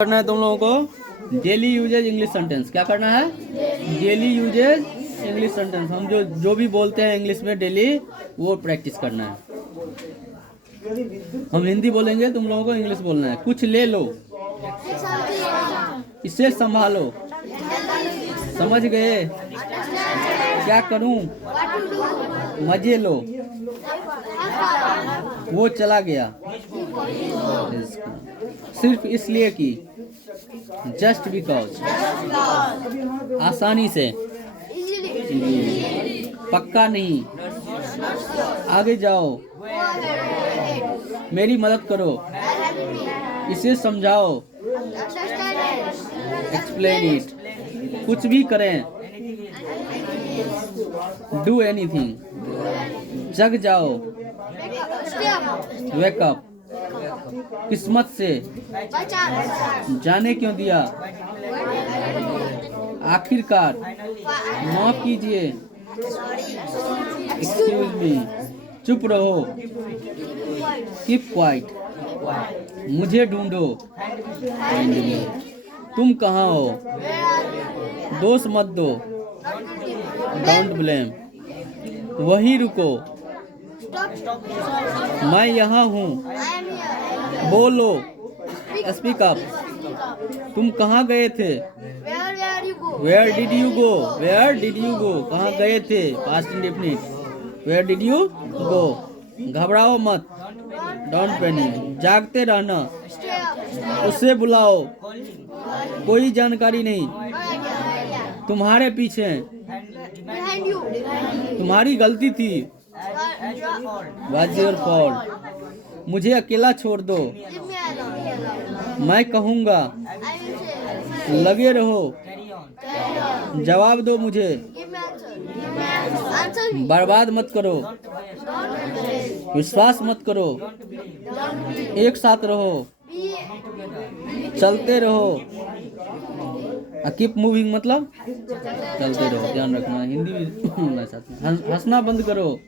करना है तुम लोगों को डेली यूजेज इंग्लिश सेंटेंस। क्या करना है? Daily usage English sentence. हम जो भी बोलते हैं इंग्लिश में डेली, वो प्रैक्टिस करना है। हम हिंदी बोलेंगे, तुम लोगों को इंग्लिश बोलना है। कुछ ले लो, इसे संभालो, समझ गए? क्या करूं, मजे लो, वो चला गया सिर्फ इसलिए कि, जस्ट बिकॉज, आसानी से, पक्का नहीं, आगे जाओ, मेरी मदद करो, इसे समझाओ, एक्सप्लेन इट, कुछ भी करें, डू एनीथिंग, जग जाओ, वेक अप, किस्मत से, जाने क्यों दिया, आखिरकार, माफ कीजिए, एक्सक्यूज मी, चुप रहो, कीप क्वाइट, मुझे ढूंढो, तुम कहाँ हो, दोष मत दो, डोंट ब्लेम, वहीं रुको, मैं यहाँ हूँ, बोलो, स्पीक अप, तुम कहाँ गए थे, where did you go, where did you go, कहाँ गए थे, past indefinite, where did you go, घबराओ मत, डोंट पैनिक, जागते रहना, उसे बुलाओ, कोई जानकारी नहीं, तुम्हारे पीछे, तुम्हारी गलती थी, वाज योर फॉल्ट, मुझे अकेला छोड़ दो, मैं कहूँगा, लगे रहो, जवाब दो मुझे, बर्बाद मत करो, विश्वास मत करो, एक साथ रहो, चलते रहो, कीप मूविंग मतलब चलते रहो, ध्यान रखना, हिंदी भी साथ में, हंसना बंद करो,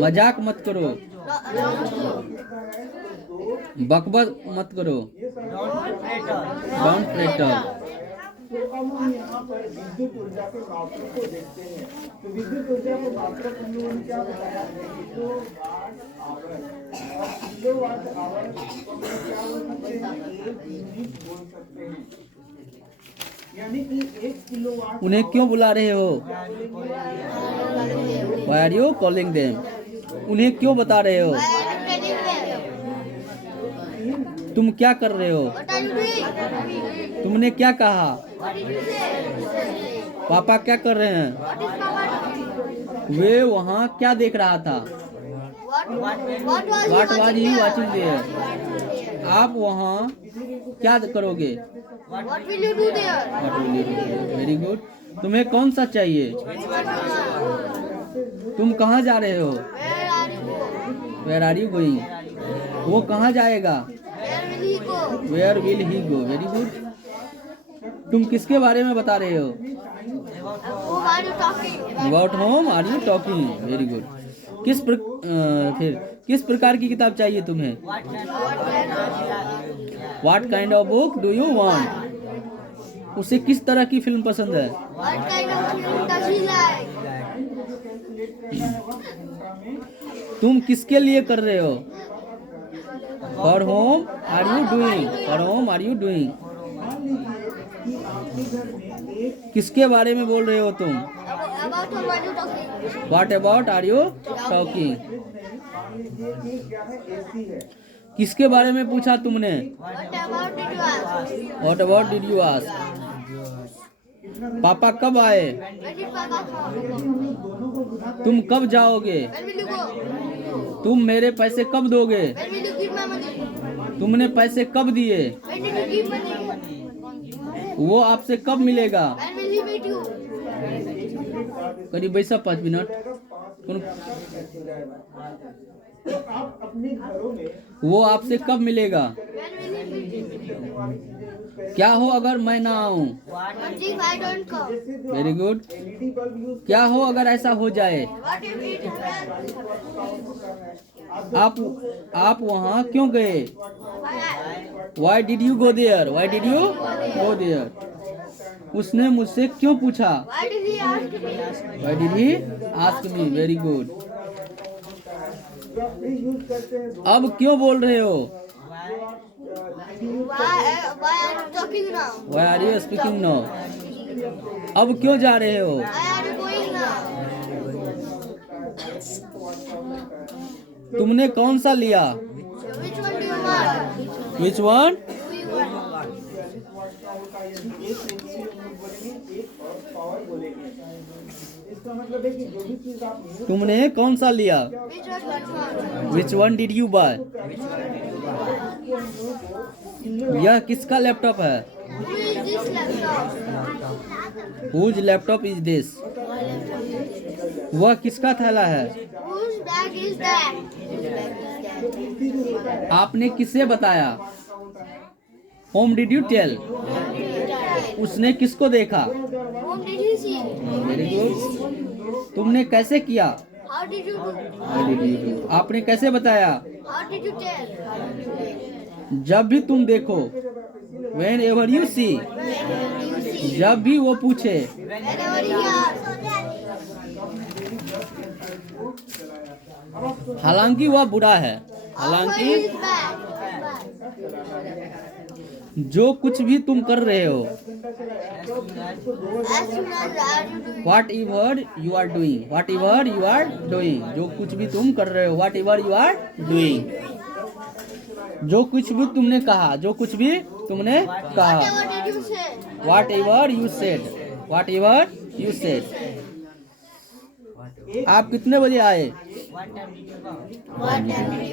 मजाक मत करो, बकबक मत करो, डोंट प्रेटर। तो अब हम यहाँ पर विद्युत ऊर्जा के मापों को देखते हैं। तो विद्युत ऊर्जा के मात्रक हम लोगों ने क्या बताया, किलोवाट आवर, और किलोवाट आवर को हम क्या बोल सकते हैं, एक यूनिट बोल सकते हैं। यानी कि 1 किलोवाट। उन्हें क्यों बुला रहे हो, Why are you calling them? उन्हें क्यों बता रहे हो, तुम क्या कर रहे हो, तुमने क्या कहा, पापा क्या कर रहे हैं, वे वहाँ क्या देख रहा था, What was he watching there? आप वहाँ क्या करोगे, What will you do there? Very good. तुम्हें कौन सा चाहिए, तुम कहाँ जा रहे हो, Where are you going? Where are you going, वो कहाँ जाएगा, Where will he go? Where will he go, very good. तुम किसके बारे में बता रहे हो, Whom are you talking? About whom are you talking, very good. फिर किस प्रकार की किताब चाहिए तुम्हें, what kind of book do you want, उसे किस तरह की फिल्म पसंद है, What kind of film does he like? तुम किसके लिए कर रहे हो, for whom are you doing, for whom are you doing, किसके बारे में बोल रहे हो तुम, About whom are you talking? What about are you talking, किसके बारे में पूछा तुमने, What about did you ask? What about did you ask, पापा कब आए, When did Papa come? तुम कब जाओगे, When will you go? तुम मेरे पैसे कब दोगे, When will you give my money? तुमने पैसे कब दिए, When did you give money? वो आपसे कब मिलेगा, When will he meet you? करीब वैसा 5 मिनट, तो आप अपने घरों में वो आपसे कब मिलेगा, When will he meet you? क्या हो अगर मैं ना आऊं, What if I don't come? Very good. LED bulb use क्या हो अगर ऐसा हो जाए, What if it happens? आप वहाँ क्यों गए? Why did you go there? Why did you go there? उसने मुझसे क्यों पूछा? Why did he ask me? Why did he ask me? Very good. जो आप प्लीज यूज करते हैं दो अब क्यों बोल रहे हो? Why are you talking now? Why are you speaking now? अब क्यों जा रहे हो? Why are you going now? तुमने कौन सा लिया? Which one do you want? Which one? Do you want? एक फ्रीक्वेंसी बोलेंगे एक और पावर बोलेंगे इसका मतलब है कि जो भी चीज आप यूज तुमने कौन सा लिया? Which one do you want? Which one did you buy? यह किसका लैपटॉप है? Who is this laptop? Whose laptop is this? वह किसका थैला है? Whose bag is that? आपने किसे बताया? Whom did you tell? उसने किसको देखा? Whom did he see? Very good. तुमने कैसे किया? How did you do? How did you do? आपने कैसे बताया? How did you tell? जब भी तुम देखो, whenever you see, Whenever you see. जब भी वो पूछे, Whenever he asks. हालांकि वह बुरा है, Also हालांकि he is bad. जो कुछ भी तुम कर रहे हो, As soon as are you doing? whatever you are doing, whatever you are doing, जो कुछ भी तुम कर रहे हो, whatever you are doing, जो कुछ भी तुमने कहा, जो कुछ भी तुमने कहा, Whatever did you say? whatever you said, whatever you said. आप कितने बजे आए? What time did you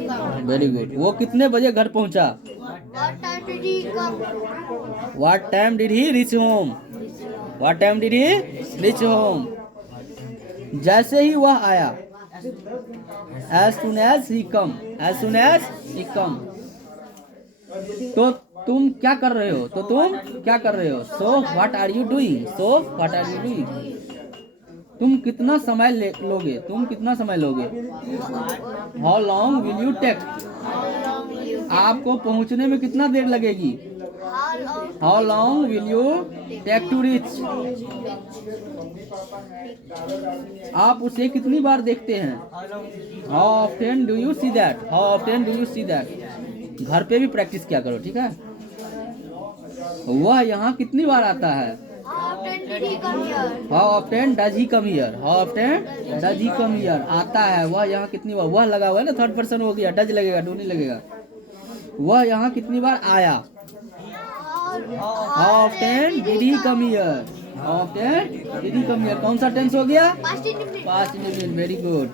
come? Very good. वो कितने बजे घर पहुंचा? What time did he come? What time did he reach home? What time did he reach home? जैसे ही वह आया, as soon as he come, as soon as he come. तो तुम क्या कर रहे हो? तो तुम क्या कर रहे हो? So what are you doing? So what are you doing? तुम कितना समय लोगे? तुम कितना समय लोगे? How long will you take? आपको पहुंचने में कितना देर लगेगी? How long? How long will you take to reach? आप उसे कितनी बार देखते हैं? How often do you see that? How often do you see that? घर पे भी प्रैक्टिस किया करो, ठीक है? वह यहाँ कितनी बार आता है? How often did he come here? How often does he come here? How often does he come here? आता है, वह यहाँ कितनी बार? वह लगा हुआ है ना, थर्ड पर्सन हो गया, डज लगेगा, डू नहीं लगेगा. वह यहाँ कितनी बार आया? How often did he come here? How often did he come here? कौन सा टेंस हो गया? Past indefinite. Past indefinite. Very good.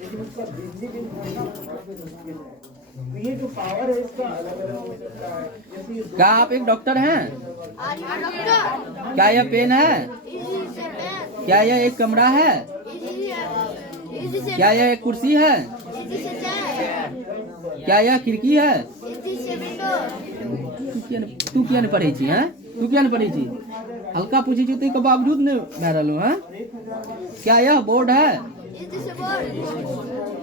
लेकिन उसका बिजली बिल भरना बहुत मुश्किल है तो ये जो पावर है इसका अलग अलग हो सकता है जैसे ये क्या आप एक डॉक्टर हैं? Are you a doctor? क्या यह पेन है? Is this a pen? क्या यह एक कमरा है? Is this a क्या यह एक कुर्सी है? Is this a chair? क्या यह खिड़की है? Is this a window? तू क्या नहीं पढ़ी छी? हैं? तू क्या नहीं पढ़ी छी? हल्का पूछी छी तो के बावजूद नहीं बहरल हो? हैं? क्या यह बोर्ड है? Is this a board?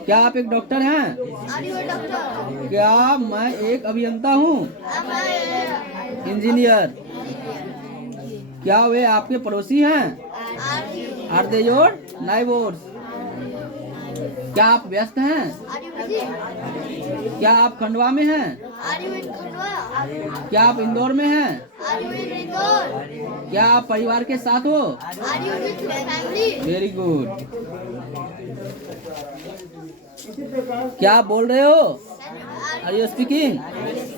क्या आप एक डॉक्टर हैं? Are you a doctor? क्या मैं एक अभियंता हूँ? Am I a engineer. क्या वे आपके पड़ोसी हैं? Are they your neighbours? क्या आप व्यस्त हैं? Are you busy? क्या आप खंडवा में हैं? Are you in Khandwa? क्या आप इंदौर में हैं? Are you in Indore? क्या आप परिवार के साथ हो? Are you with your family? Very good. इसी प्रकार क्या आप बोल रहे हो? Are are you speaking?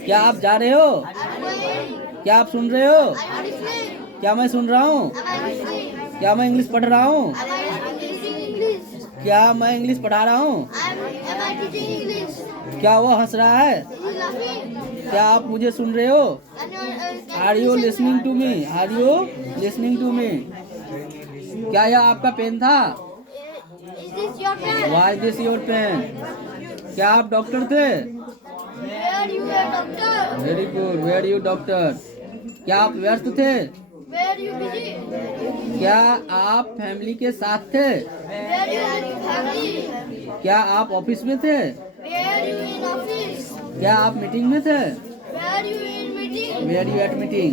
क्या आप जा रहे हो? you going? क्या आप सुन रहे हो? Are you listening? क्या मैं सुन रहा हूँ? Am I listening? क्या मैं इंग्लिश पढ़ रहा हूँ? Am I listening English? क्या मैं इंग्लिश पढ़ा रहा हूँ? Am I teaching English? क्या वो हंस रहा है? Is he laughing? क्या आप मुझे सुन रहे हो? And you are you listening to me? Are you listening to me? क्या यह आपका पेन था? Is this your pen? Why this your pen? क्या आप डॉक्टर थे? Where you a doctor? Very good. Were you doctor? क्या आप व्यस्त थे? Where you busy? क्या आप फैमिली के साथ थे? Where you in family? क्या आप ऑफिस में थे? Where you in office? क्या आप मीटिंग में थे? Where you in meeting? Were you at meeting?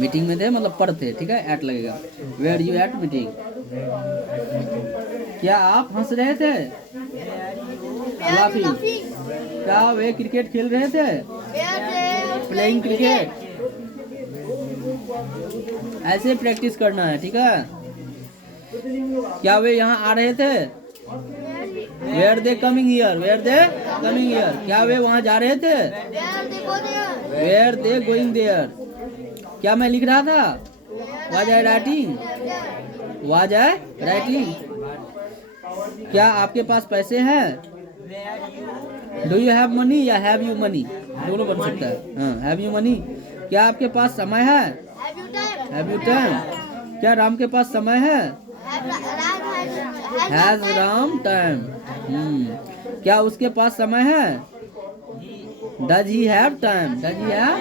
Meeting में थे मतलब पर थे, ठीक है, एट लगेगा। Were you at meeting? क्या आप हंस रहे थे? Where you Laughing. laughing? क्या वे क्रिकेट खेल रहे थे? Where they playing cricket. ऐसे प्रैक्टिस करना है, ठीक है। क्या वे यहाँ आ रहे थे? Were they coming here? Were they coming here? क्या वे वहाँ जा रहे थे? Where they go there? Were they going there? क्या मैं लिख रहा था? Was I writing? Was I writing? क्या आपके पास पैसे हैं? डू यू हैव मनी या हैव यू मनी? दोनों बन सकता है। हाँ, हैव यू मनी? क्या आपके पास समय है? Have you time? Have you time? क्या राम के पास समय है? Has Ram time? क्या उसके पास समय है? Does he have time? Does he have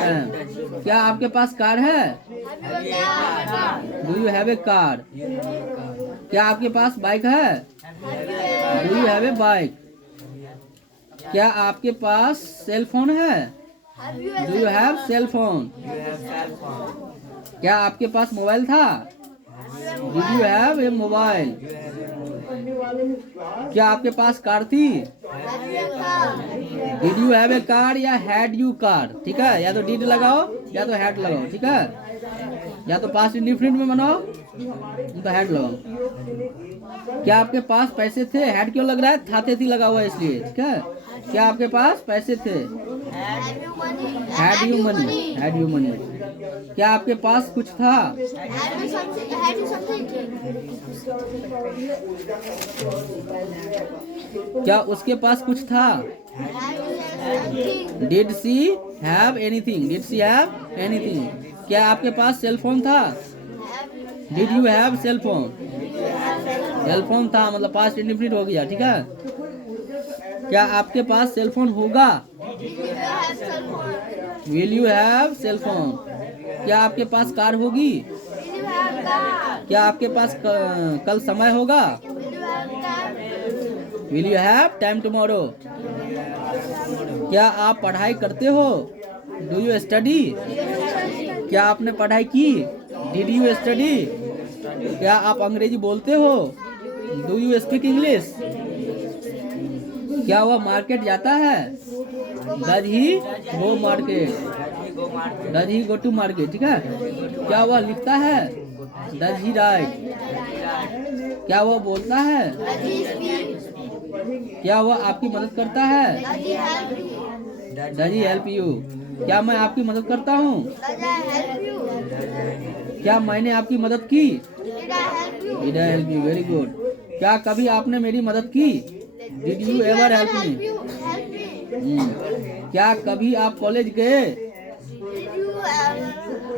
time? क्या आपके पास कार है? Do you have a car? क्या आपके पास बाइक है? Do you have a bike? क्या आपके पास सेल फोन है? Do you have cell phone? क्या आपके पास मोबाइल था? Do you have a mobile? क्या आपके पास कार थी? Did you have a car या हैड यू कार? ठीक है, या तो डिड लगाओ या तो हैड लगाओ, ठीक है। या तो पास्ट इंडिफिनिट में बनाओ तो हैड लगाओ। क्या आपके पास पैसे थे? हैड क्यों लग रहा है? था थी लगा हुआ है इसलिए, ठीक है। क्या आपके पास पैसे थे? Had you money? Had you money? क्या आपके पास कुछ था? क्या उसके पास कुछ था? Did she have anything? Did she have anything? क्या आपके पास सेल फोन था? Did you have cell phone? Cell phone था मतलब पास्ट इंडिफिनिट हो गया, ठीक है। क्या आपके पास सेल फोन होगा? Will you have cell phone? क्या आपके पास कार होगी? क्या आपके पास कल समय होगा? Will you have time tomorrow? क्या आप पढ़ाई करते हो? Do you study? क्या आपने पढ़ाई की? Did you study? क्या आप अंग्रेजी बोलते हो? Do you speak English? क्या वह मार्केट जाता है? Does he go market? Does he go to market? ठीक है। क्या वह लिखता है? Does he write? क्या वह बोलता है? क्या वह आपकी मदद करता है? Does he help you? क्या मैं आपकी मदद करता हूँ? क्या मैंने आपकी मदद की? Did I help you? Very good. क्या कभी आपने मेरी मदद की? Did you ever help me? क्या कभी आप कॉलेज गए?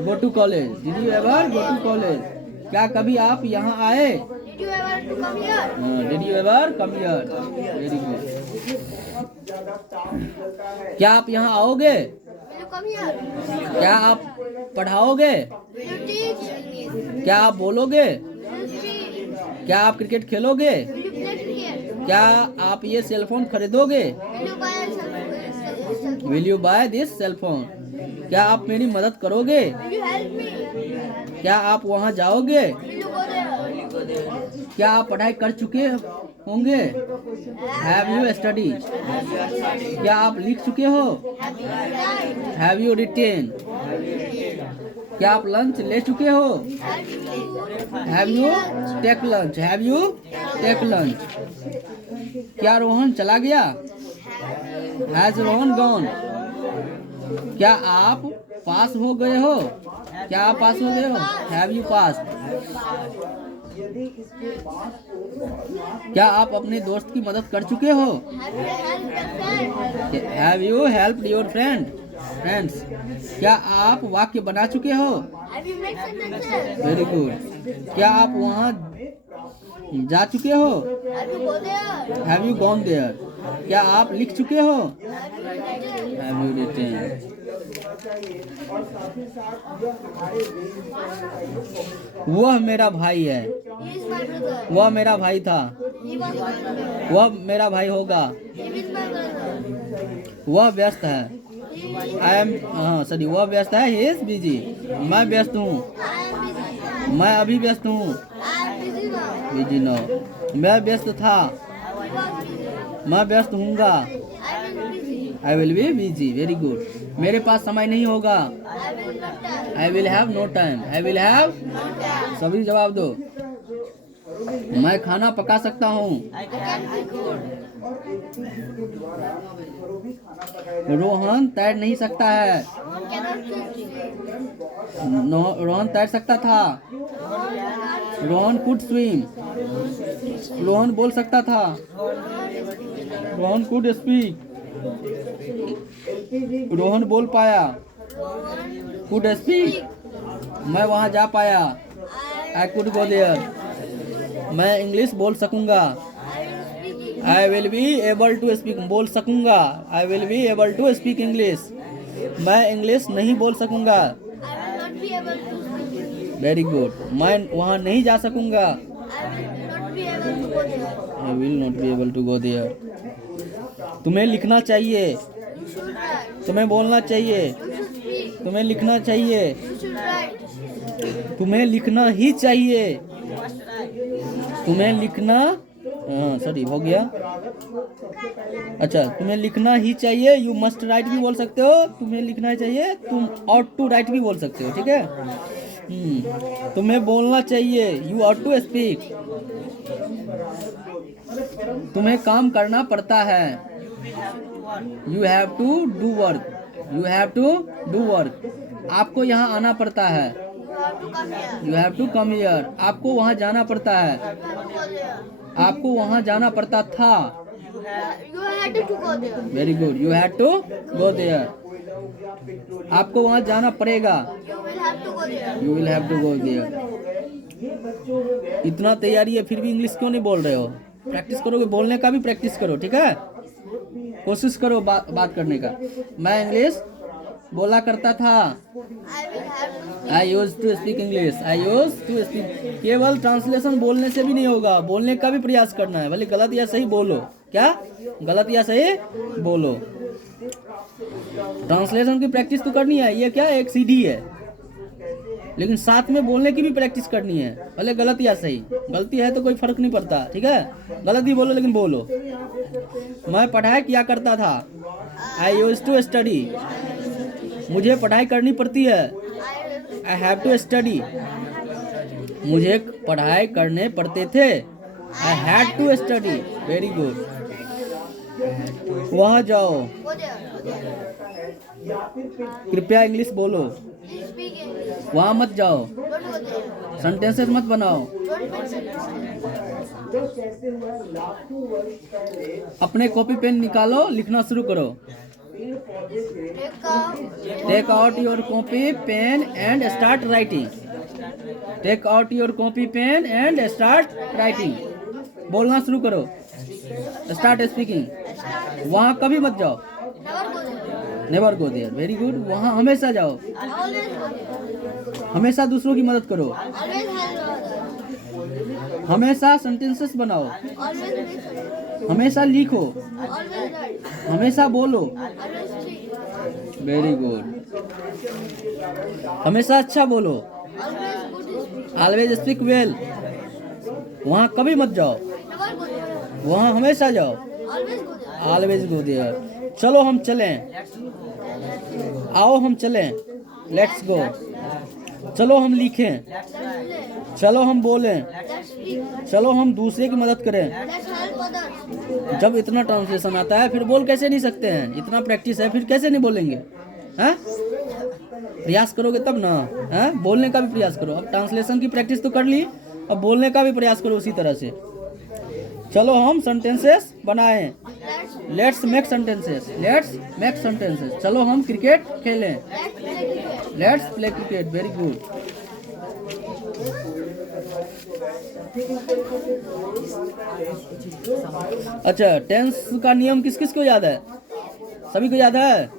Go to college? Did you ever go to college? क्या कभी आप यहाँ आए? Did you ever come here? Very good. क्या आप यहाँ आओगे? क्या आप पढ़ाओगे? क्या आप बोलोगे? क्या आप क्रिकेट खेलोगे? क्या आप ये सेल फोन खरीदोगे? Will you buy this cell phone? क्या आप मेरी मदद करोगे? क्या आप वहाँ जाओगे? क्या आप पढ़ाई कर चुके होंगे? Have you study? क्या आप लिख चुके हो? Have you written? क्या आप लंच ले चुके हो? Have you take lunch? Have you take lunch? क्या रोहन चला गया? Has Rohan gone? क्या आप पास हो गए हो? क्या आप पास हो गए हो? Have you pass? क्या आप अपने दोस्त की मदद कर चुके हो? Have you helped your friends? क्या आप वाक्य बना चुके हो? Very good. क्या आप वहाँ जा चुके हो? Have you gone there? क्या आप लिख चुके हो? Have you written? चाहिए और साथ ही साथ यह हमारे देश का चाहिए focus वह मेरा भाई है, He is my brother. वह मेरा भाई था, He was my brother. वह मेरा भाई होगा, He is my brother. वह व्यस्त है, He is. आई एम, हाँ सॉरी, वह व्यस्त है, ही इज बिजी, मैं व्यस्त हूँ, I am busy. मैं अभी व्यस्त हूँ, I am busy now. Busy no, मैं व्यस्त था, He was busy. मैं व्यस्त हूँगा, I will be busy. I will be busy, very good, मेरे पास समय नहीं होगा, I will not time. I will have no time, I will have, No time. सभी जवाब दो, मैं खाना पका सकता हूँ, I can be good. Rohan तैर नहीं सकता है, One cannot swim. रोहन तैर सकता था, रोहन कुड स्विम, रोहन बोल सकता था, रोहन कुड स्पीक, रोहन बोल पाया, कुड स्पीक, मैं वहाँ जा पाया, आई कुड गो देयर, मैं इंग्लिश बोल सकूंगा, I will be able to speak, बोल सकूंगा, I will be able to speak English, मैं इंग्लिश नहीं बोल सकूंगा, I will not be able to speak. Very good, मैं वहाँ नहीं जा सकूंगा, I will not be able to go there. I will not be able to go there, तुम्हें लिखना चाहिए, You should write. तुम्हें बोलना चाहिए, You should speak. तुम्हें लिखना चाहिए, You should write. तुम्हें लिखना ही चाहिए, तुम्हें लिखना, हाँ सॉरी हो गया, अच्छा तुम्हें लिखना ही चाहिए, यू मस्ट राइट भी बोल सकते हो, तुम्हें लिखना चाहिए, तुम ऑट टू राइट भी बोल सकते हो, ठीक है, तुम्हें बोलना चाहिए, यू ऑट टू स्पीक, तुम्हें काम करना पड़ता है, you have to do work, you have to do work, आपको यहाँ आना पड़ता है, You have you have to come here. To come here, आपको वहाँ जाना पड़ता है, You have to go there. आपको वहाँ जाना पड़ता था, You had to go there. Very good, you had to go there, आपको वहाँ जाना पड़ेगा, You will have to go there. You will have to go there, इतना तैयारी है फिर भी इंग्लिश क्यों नहीं बोल रहे हो, प्रैक्टिस करोगे, बोलने का भी प्रैक्टिस करो, ठीक है, कोशिश करो बात करने का, मैं इंग्लिश बोला करता था, I will have to speak. I use to speak English, I use to speak, केवल ट्रांसलेशन बोलने से भी नहीं होगा, बोलने का भी प्रयास करना है, भले गलत या सही बोलो, क्या गलत या सही बोलो, ट्रांसलेशन की प्रैक्टिस तो करनी है, ये क्या एक सीढ़ी है, लेकिन साथ में बोलने की भी प्रैक्टिस करनी है, भले गलत या सही, गलती है तो कोई फर्क नहीं पड़ता, ठीक है, गलत ही बोलो लेकिन बोलो, मैं पढ़ाई किया करता था, आई यूज टू स्टडी, मुझे पढ़ाई करनी पड़ती है, आई हैव टू स्टडी, मुझे पढ़ाई करने पड़ते थे, I had to study, very good, वहाँ जाओ, Go there. कृपया इंग्लिश बोलो, Please speak English. वहाँ मत जाओ, Don't go there. सेंटेंसेस मत बनाओ, Don't make sentences. तो कैसे हुआ लाखों वर्ष पहले अपने कॉपी पेन निकालो, लिखना शुरू करो, पेड़ पौधे से Take out. Take out your copy pen and start writing, take out your copy pen and start writing, बोलना शुरू करो, स्टार्ट स्पीकिंग, वहाँ कभी मत जाओ, Never go there. Never go there, very good, वहाँ हमेशा जाओ, Always go there. हमेशा दूसरों की मदद करो, Always help others. हमेशा सेंटेंसेस बनाओ, Always make sentences. हमेशा लिखो, Always write. हमेशा बोलो, Always speak. वेरी गुड, हमेशा अच्छा बोलो, Always good speak. Always speak well, वहाँ कभी मत जाओ, Never go there. वहाँ हमेशा जाओ, Always go there. Always go there, चलो हम चलें, आओ हम चलें, लेट्स गो, चलो हम लिखें, Let's play. चलो हम बोलें, Let's speak. चलो हम दूसरे की मदद करें, Let's help others. जब इतना ट्रांसलेशन आता है फिर बोल कैसे नहीं सकते हैं, इतना प्रैक्टिस है फिर कैसे नहीं बोलेंगे, हैं, प्रयास करोगे तब ना, हैं, बोलने का भी प्रयास करो, अब ट्रांसलेशन की प्रैक्टिस तो कर ली, अब बोलने का भी प्रयास करो उसी तरह से, चलो हम सेंटेंसेस बनाएं, Let's let's make sentences, let's make sentences, चलो हम क्रिकेट खेलें, let's play cricket. Let's play cricket, very good, अच्छा टेंस का नियम किस किस को याद है, सभी को याद है,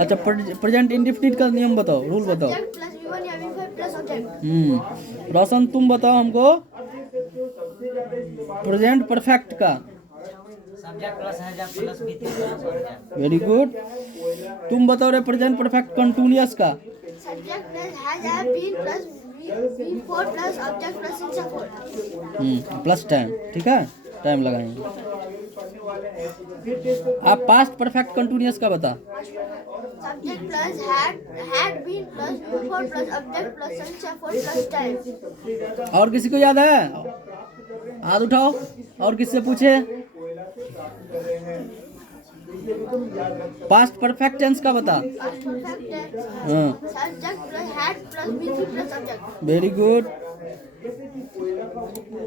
अच्छा, प्रेजेंट इंडेफिनिट का नियम बताओ, रूल बताओ। सब्जेक्ट प्लस V1 या V5 प्लस ऑब्जेक्ट। रोशन तुम बताओ हमको प्रेजेंट परफेक्ट का। सब्जेक्ट प्लस है plus be plus object. Very good. तुम बताओ रे प्रेजेंट परफेक्ट कंटिन्यूअस का। Subject plus has been plus V4 plus object plus since या 4। प्लस टाइम, ठीक है, टाइम लगाएंगे। आप पास्ट परफेक्ट कंटिन्यूअस का बता। Subject plus had been plus V4 plus object plus since या 4 प्लस टाइम। और किसी को याद है? हाथ उठाओ, और किससे पूछे? पास्ट परफेक्ट टेंस का बता। पास्ट परफेक्ट टेंस हाँ, subject plus had plus V3 plus object. Very good. जैसे कि कोयला का उपयोग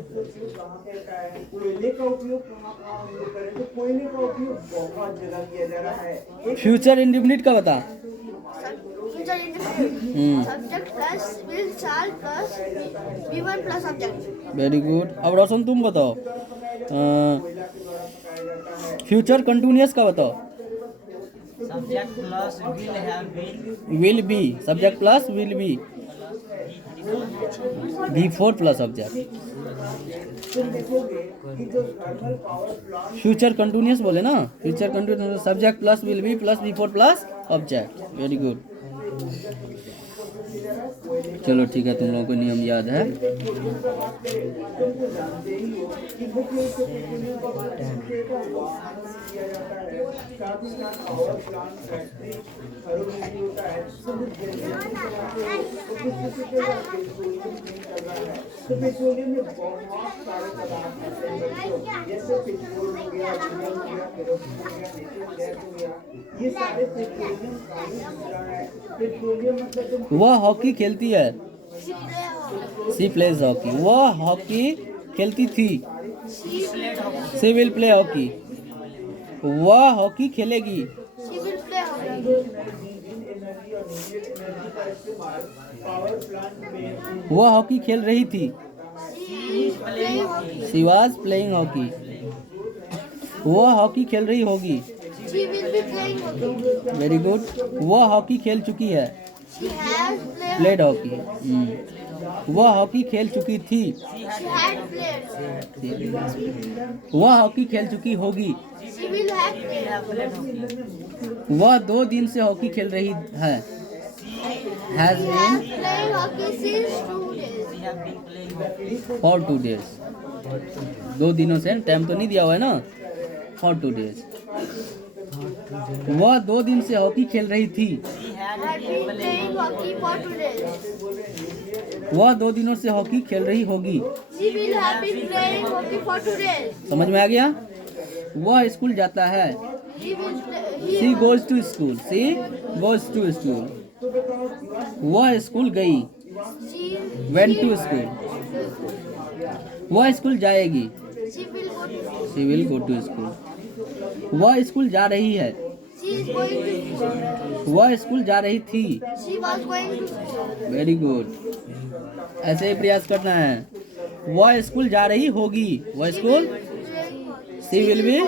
कहाँ पे होता है, कोयले का उपयोग कहाँ हम लोग करें, तो कोयले का उपयोग बहुत जगह किया जा रहा है। फ्यूचर इंडेफिनिट का बता। Future indefinite subject plus will shall plus V1 plus object. Very good. अब रोशन तुम बताओ फ्यूचर कंटिन्यूअस का बताओ। Subject plus will have been will be, subject plus will be, V4 plus object. Future continuous बोले ना, future continuous subject plus will be plus V4 plus object. Very good. चलो ठीक है, तुम लोगों को नियम याद है। तो पेट्रोलियम में बहुत सारे पदार्थ ऐसे हैं बच्चों, जैसे पेट्रोल हो गया, डीजल हो गया, केरोसिन हो गया, नेचुरल गैस हो गया, ये सारे पेट्रोलियम का ही हिस्सा है। पेट्रोलियम मतलब जो वह हॉकी खेलती है, सी प्लेज हॉकी। वह हॉकी खेलती थी, सी विल प्ले हॉकी। वह हॉकी खेलेगी, she will play hockey. Power plant में वह हॉकी खेल रही थी, she play hockey. She was playing hockey. वह हॉकी खेल रही होगी, she will be playing hockey. Very good. वह हॉकी खेल चुकी है, शी हैज प्लेड हॉकी। वह हॉकी खेल चुकी थी, शी हैड प्लेड। वह हॉकी खेल चुकी होगी। She will have played. वह 2 दिन से हॉकी खेल रही है, has She been has played hockey since 2 days. Have been playing for 2 days. 2 दिनों से, टाइम तो नहीं दिया हुआ है ना, फॉर 2 डेज। वह 2 दिन से हॉकी खेल रही थी, Had been playing hockey for 2 days. वह 2 दिनों से हॉकी खेल रही होगी। She will have been playing hockey for 2 days. समझ में आ गया? वह स्कूल जाता है, He will play. She goes to school, she goes to school. वह स्कूल गई, She वेंट टू स्कूल। वह स्कूल जाएगी, She will go to school. She will go to school. वह स्कूल जा रही है, She is going to school. वह school जा रही थी। She was going to school. Very good, ऐसे ही प्रयास करना है। वह स्कूल जा रही होगी, वह school, she will be,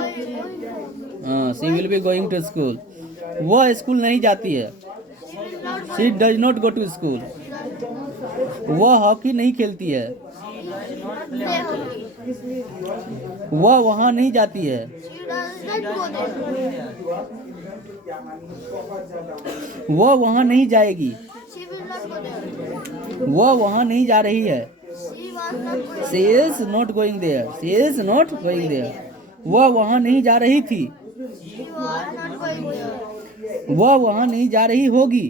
she will be going to school. वह स्कूल नहीं जाती है, She will not she does not go to school. वह हॉकी नहीं खेलती है, play hockey. वह वहाँ नहीं जाती है। She does not go there. वह वहाँ नहीं जाएगी, She will not go there. वह वहाँ नहीं जा रही है। She was not going. She is not going there, she is not going there. वह वहाँ नहीं जा रही थी, She was not going there. वह वहाँ नहीं जा रही होगी।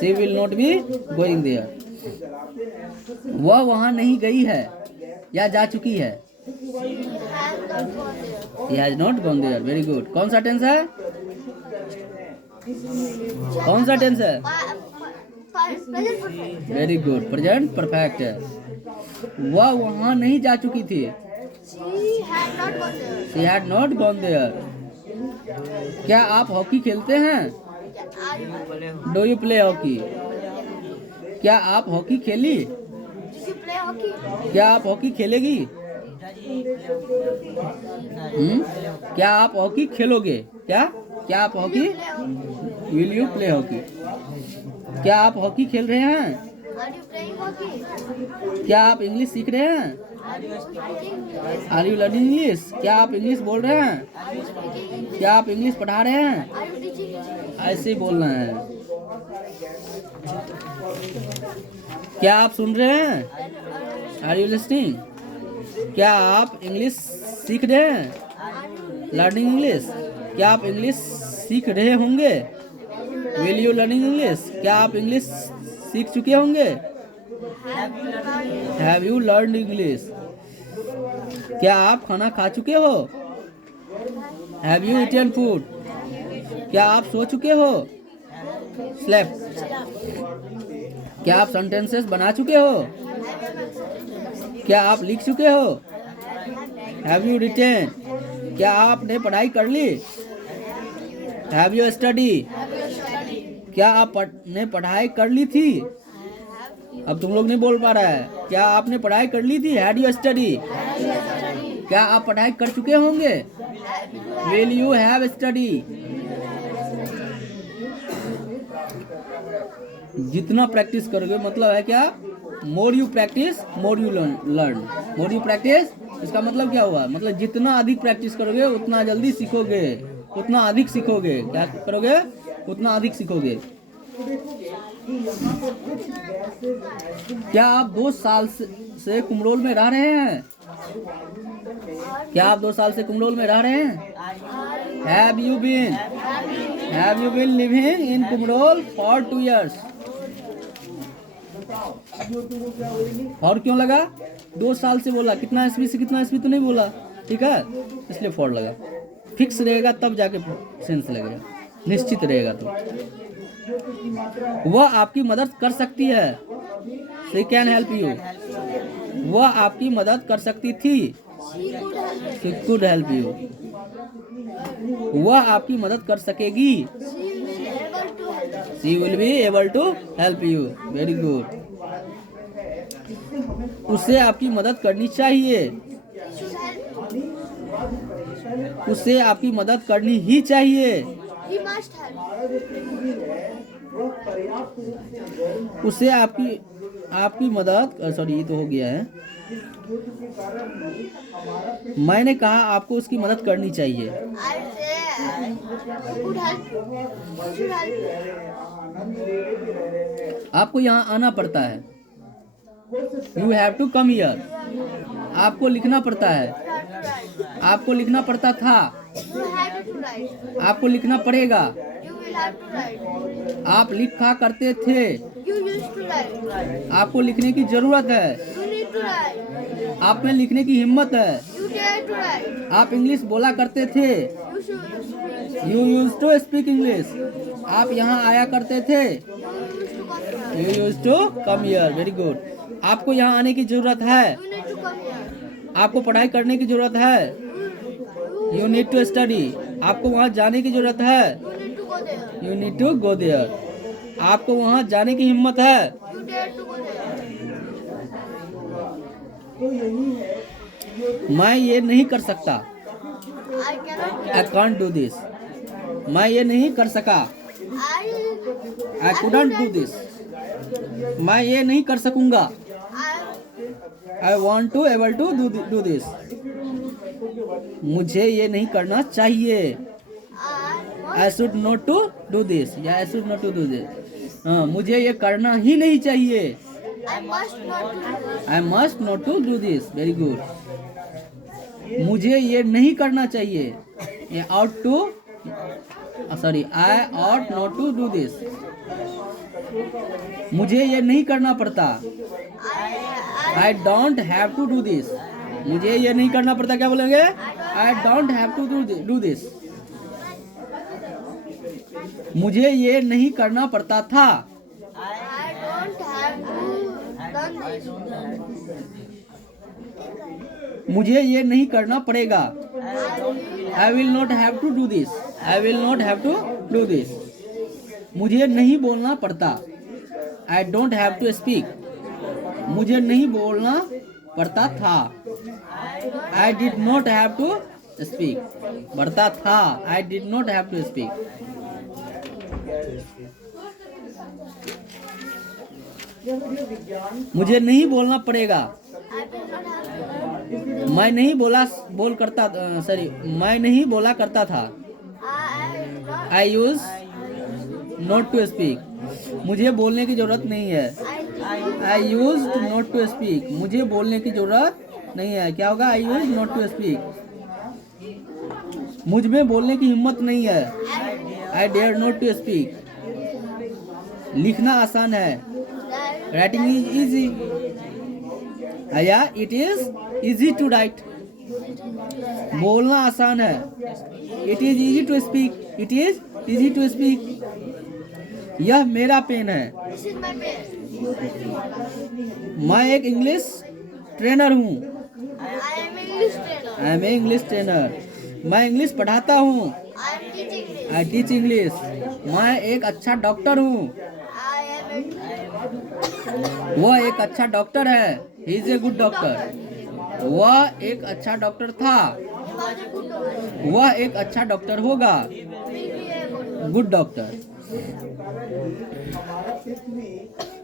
She will not be going there. वह वहाँ नहीं गई है या जा चुकी है, She has not gone there. She has not gone there. Very good. कौन सा टेंस है? कौन सा टेंस है? Present perfect. Very good, present perfect है। वह वहाँ नहीं जा चुकी थी, She had not gone there. She had not gone there. क्या आप हॉकी खेलते हैं? Are you? Do you play hockey? क्या आप हॉकी खेली? Did you play hockey? क्या आप हॉकी खेलेगी? क्या आप हॉकी खेलोगे? क्या क्या आप hockey? Will you play hockey? क्या आप हॉकी खेल रहे हैं? Are you playing hockey? क्या आप इंग्लिश सीख रहे हैं? Are you speaking English? Are you learning English? क्या आप इंग्लिश बोल रहे हैं? Are you speaking English? क्या आप इंग्लिश पढ़ा रहे हैं? Are you teaching English? ऐसे ही बोलना है। क्या आप सुन रहे हैं? Are you listening? क्या आप इंग्लिश सीख रहे हैं? Learning English? क्या आप इंग्लिश सीख रहे होंगे? Will you learning English? क्या आप इंग्लिश सीख चुके होंगे? Have you learn English? क्या आप खाना खा चुके हो? Have you eaten food? क्या आप सो चुके हो? स्लेप्ट? क्या आप सेंटेंसेस बना चुके हो? क्या आप लिख चुके हो? Have you written? क्या आपने पढ़ाई कर ली? Have you study? क्या आपने पढ़ाई कर ली थी? अब तुम लोग नहीं बोल पा रहा है। क्या आपने पढ़ाई कर ली थी? Had you study? क्या आप पढ़ाई कर चुके होंगे? Will you have study? जितना प्रैक्टिस करोगे मतलब है क्या? More you practice more you learn. More you practice इसका मतलब क्या हुआ? मतलब जितना अधिक प्रैक्टिस करोगे उतना जल्दी सीखोगे, उतना अधिक सीखोगे। क्या करोगे? उतना अधिक सीखोगे। क्या आप 2 साल से कुमरोल में रह रहे हैं? क्या आप 2 साल से कुमरोल में रह रहे हैं? Have you been living in Kumrol for 2 years? और क्यों लगा? 2 साल से बोला, कितना ईस्वी से कितना ईस्वी तो नहीं बोला, ठीक है, इसलिए फॉर लगा। फिक्स रहेगा तब जाके सेंस लगेगा, निश्चित रहेगा तो। वह आपकी मदद कर सकती है। She can help you. वह आपकी मदद कर सकती थी। She could help you. वह आपकी मदद कर सकेगी। She will be able to help you. Very good. उसे आपकी मदद करनी चाहिए। उसे आपकी मदद करनी ही चाहिए। He must help. उसे आपकी मदद, सॉरी ये तो हो गया है। मैंने कहा आपको उसकी मदद करनी चाहिए। I say you could help. You should help. आपको यहाँ आना पड़ता है। You have to come here. आपको लिखना पड़ता है। You have to write. आपको लिखना पड़ता था। You had to write. आपको लिखना पड़ेगा। You will have to write. आप लिखा करते थे। You used to write. आपको लिखने की जरूरत है। You need to write. आप में लिखने की हिम्मत है। You dare to write. आप इंग्लिश बोला करते थे। You should speak. You use to speak English. आप यहाँ आया करते थे। You used to come here. You use to come here. Very good. आपको यहाँ आने की जरूरत है। You need to come here. आपको पढ़ाई करने की जरूरत है। You need to study. आपको वहाँ जाने की जरूरत है। You need to go there. You need to go there. आपको वहाँ जाने की हिम्मत है। You dare to go there. मैं ये नहीं कर सकता। I cannot. I can't do this. मैं ये नहीं कर सका। I couldn't do this. मैं ये नहीं कर सकूंगा। I won't to able to do this. मुझे ये नहीं करना चाहिए। I should not to do this या I should not to do this. मुझे ये करना ही नहीं चाहिए। I must not do this. I must not to do this. Very good. मुझे ये नहीं करना चाहिए। Ought to, sorry, I ought not to do this. मुझे ये नहीं करना पड़ता। I don't have to do this. मुझे ये नहीं करना पड़ता। क्या बोलेंगे? I don't have to do this. मुझे ये नहीं करना पड़ता था। I don't have to done this. मुझे ये नहीं करना पड़ेगा। I will not have to do this. I will not have to do this. मुझे नहीं बोलना पड़ता। I don't have to speak. मुझे नहीं बोलना पढ़ता था। I did not have to speak. पढ़ता था, I did not have to speak. मुझे नहीं बोलना पड़ेगा। मैं नहीं बोला करता था। I use not to speak. मुझे बोलने की जरूरत नहीं है। I use not to speak. मुझे बोलने की जरूरत नहीं है। क्या होगा? I use not to speak. मुझ में बोलने की हिम्मत नहीं है। I dare not to speak. लिखना आसान है। Writing is easy. या it is easy to write. बोलना आसान है। It is easy to speak. It is easy to speak. यह मेरा पेन है। This is my pen. मैं एक इंग्लिश ट्रेनर हूँ। I am English trainer. I am a English trainer. मैं इंग्लिश पढ़ाता हूँ। I am teaching English. I teach English. मैं एक अच्छा डॉक्टर हूँ। I am a वह एक अच्छा डॉक्टर है। He is a good doctor. वह एक अच्छा डॉक्टर था। he was a good doctor. वह एक अच्छा डॉक्टर होगा। Will be a good good doctor.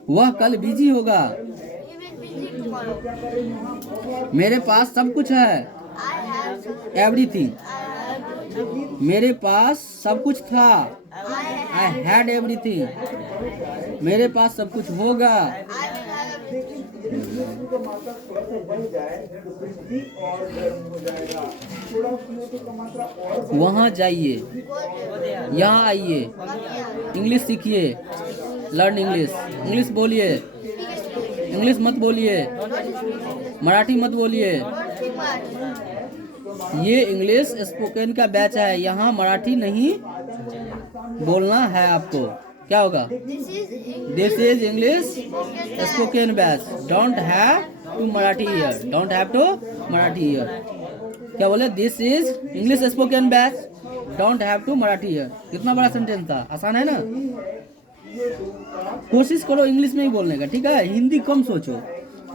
वह कल बिजी होगा। He will be busy tomorrow. मेरे पास सब कुछ है। I have some. Everything. I have. मेरे पास सब कुछ था। I have. I had everything. मेरे पास सब कुछ होगा। I will have everything. बिजली का मात्रा थोड़ा सा बढ़ जाए तो बिजली और गर्म हो जाएगा। थोड़ा CO2 का मात्रा और वहाँ जाइए। Go there. यहाँ आइए। Come here. इंग्लिश सीखिए। Learn English. इंग्लिश बोलिए। इंग्लिश मत बोलिए। मराठी मत बोलिए। Don't speak much. ये इंग्लिश स्पोकन का बैच है। यहाँ मराठी नहीं बोलना है आपको। क्या होगा? This is English. This is English Spoken batch. Spoken batch. Don't have to Marathi year. Don't have to Marathi year. क्या बोले? This is English spoken batch. Don't have to Marathi year. कितना बड़ा सेंटेंस था। आसान है ना? कोशिश करो इंग्लिश में ही बोलने का। ठीक है? हिंदी कम सोचो।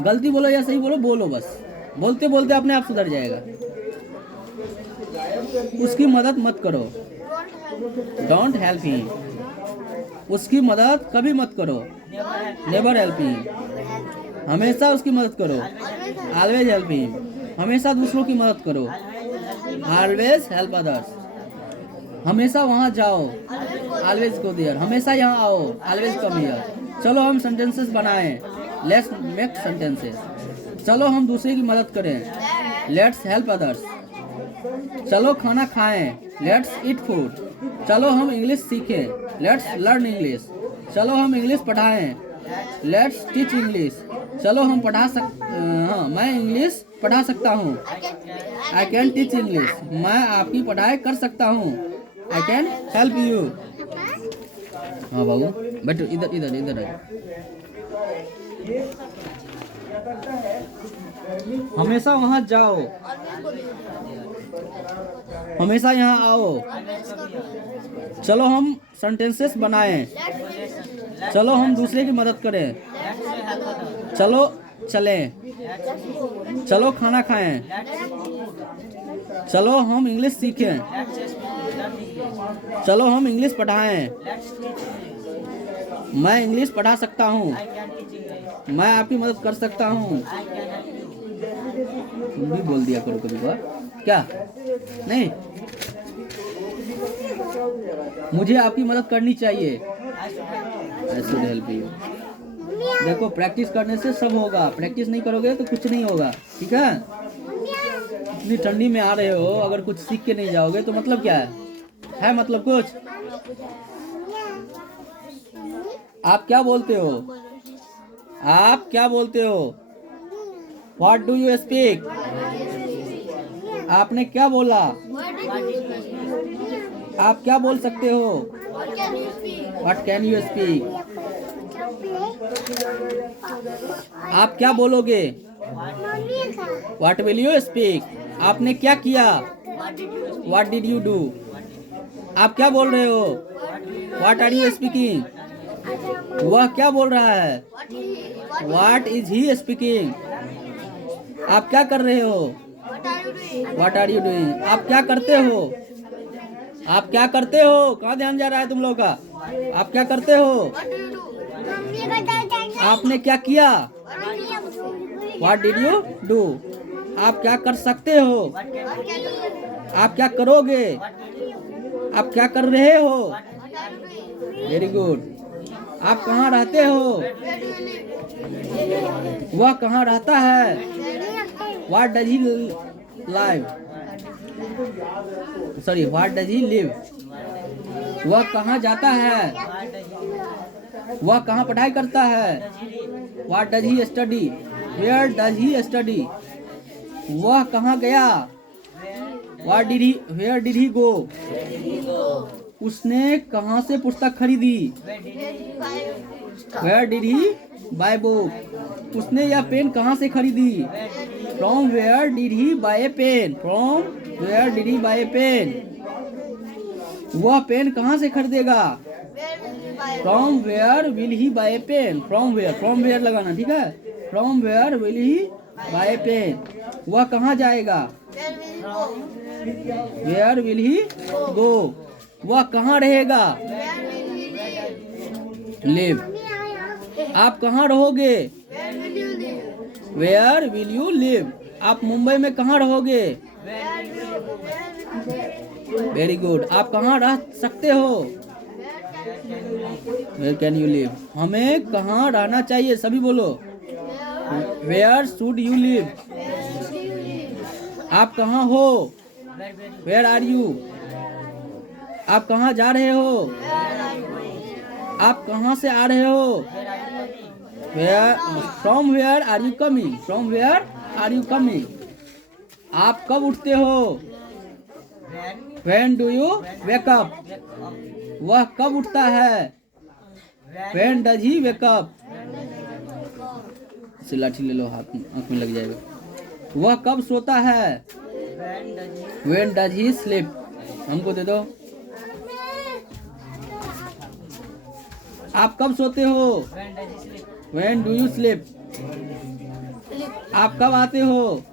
गलती बोलो या सही बोलो, बोलो बस। बोलते बोलते अपने आप सुधर जाएगा। उसकी मदद मत करो। Don't have. Don't help him. उसकी मदद कभी मत करो। Never help him. हमेशा उसकी मदद करो। Always help him. हमेशा दूसरों की मदद करो। Always help others. हमेशा वहाँ जाओ। Always go there. हमेशा यहाँ आओ। Always come here. चलो हम सेंटेंसेस बनाएं। Let's make sentences. चलो हम दूसरे की मदद करें। Let's help others. चलो खाना खाएं। Let's eat food. चलो हम इंग्लिश सीखें। Let's learn English. चलो हम इंग्लिश पढ़ाएं। Let's teach English. चलो हम मैं इंग्लिश पढ़ा सकता हूँ। I can teach English. मैं आपकी पढ़ाई कर सकता हूँ। I can help you. हाँ बाबू बैठो। इधर इधर इधर है। हमेशा वहाँ जाओ। हमेशा यहाँ आओ। चलो हम सेंटेंसेस बनाएं। चलो हम दूसरे की मदद करें। चलो चलें। चलो खाना खाएं। चलो हम इंग्लिश सीखें। चलो हम इंग्लिश पढ़ाएं। मैं इंग्लिश पढ़ा सकता हूँ। मैं आपकी मदद कर सकता हूँ। तुम भी बोल दिया करो कभी कभार। क्या नहीं? मुझे आपकी मदद करनी चाहिए। I should help you. देखो प्रैक्टिस करने से सब होगा। प्रैक्टिस नहीं करोगे तो कुछ नहीं होगा। ठीक है? इतनी ठंडी में आ रहे हो, अगर कुछ सीख के नहीं जाओगे तो मतलब क्या है मतलब कुछ? आप क्या बोलते हो? आप क्या बोलते हो? What do you speak? आपने क्या बोला? आप क्या बोल सकते हो? What can you speak? आप क्या बोलोगे? What will you speak? आपने क्या किया? What did you do? आप क्या बोल रहे हो? What are you speaking? वह क्या बोल रहा है? What is he speaking? आप क्या कर रहे हो? What are you doing? What are you doing? आप क्या करते हो? आप क्या करते हो? कहाँ ध्यान जा रहा है तुम लोग का? आप क्या करते हो? What do you do? आपने क्या किया? What did you do? आप क्या कर सकते हो? What can you do? आप क्या करोगे? आप क्या कर रहे हो? What are you doing? Very good. आप कहाँ रहते हो? Where do you live? वह कहाँ रहता है? Where do you live? What does he live? Sorry, what does he live? वह कहाँ जाता है? वह कहाँ पढ़ाई करता है? What does he study? Where does he study? वह कहाँ गया? What did he where did he go? उसने कहाँ से पुस्तक खरीदी? Where did he buy book? उसने यह पेन कहाँ से खरीदी? From where did he buy a pen? From where did he buy a pen? वह पेन कहाँ से खरीदेगा? Where will you buy? From where will he buy a pen? From where लगाना, ठीक है? From where will he buy a pen? वह कहाँ जाएगा? Where will you go? Where will he go? वह कहाँ रहेगा? Where will you live? Live. आप कहाँ रहोगे? Where will you live? Where will you live? आप मुंबई में कहाँ रहोगे? Where will you live? Very good. आप कहाँ रह सकते हो? Where can you live? हमें कहाँ रहना चाहिए? सभी बोलो। Where should you live? आप कहाँ हो? Where are you? आप कहाँ जा रहे हो? आप कहाँ से आ रहे हो? Where from where are you coming? From where are you coming? आप कब उठते हो? When do you wake up? वह कब उठता है? When does he wake up? इसे लाठी ले लो, हाथ आंख में लग जाएगा। वह कब सोता है? When does he sleep? हमको दे दो। आप कब सोते हो? When do you sleep? आप कब आते हो?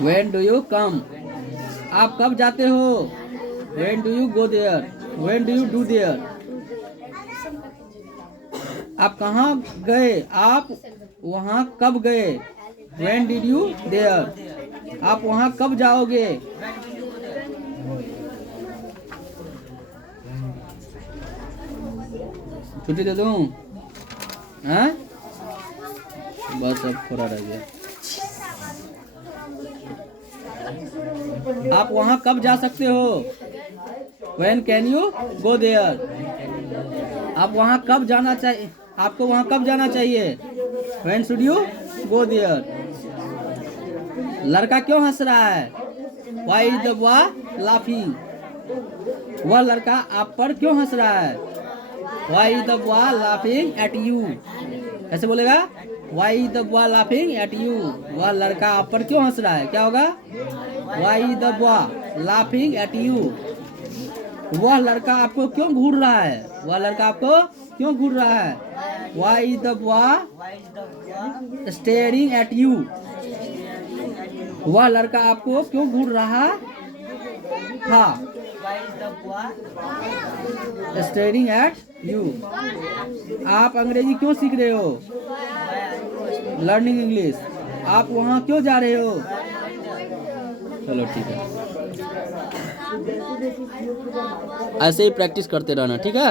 When do you come? आप कब जाते हो? When do you go there? When do you do there? आप कहाँ गए? आप वहाँ कब गए? When did you there? आप वहाँ कब जाओगे? छुट्टी दे दूँ? हाँ, बस अब थोड़ा रह गया। आप वहाँ कब जा सकते हो? When can you go there? आप वहाँ कब जाना चाहिए? आपको वहाँ कब जाना चाहिए? When should you go there? लड़का क्यों हंस रहा है? Why is the boy laughing? वह लड़का आप पर क्यों हंस रहा है? Why is the boy laughing at you? ऐसे बोलेगा, Why is the boy laughing at you? वह लड़का आप पर क्यों हंस रहा है? क्या होगा? Why is the boy laughing at you? वह लड़का आपको क्यों घूर रहा है? वह लड़का आपको क्यों घूर रहा है? Why is the boy staring at you? वह लड़का आपको क्यों घूर रहा था? Staring at you. आप अंग्रेजी क्यों सीख रहे हो? Learning English. आप वहाँ क्यों जा रहे हो? चलो ठीक है, ऐसे ही प्रैक्टिस करते रहना, ठीक है।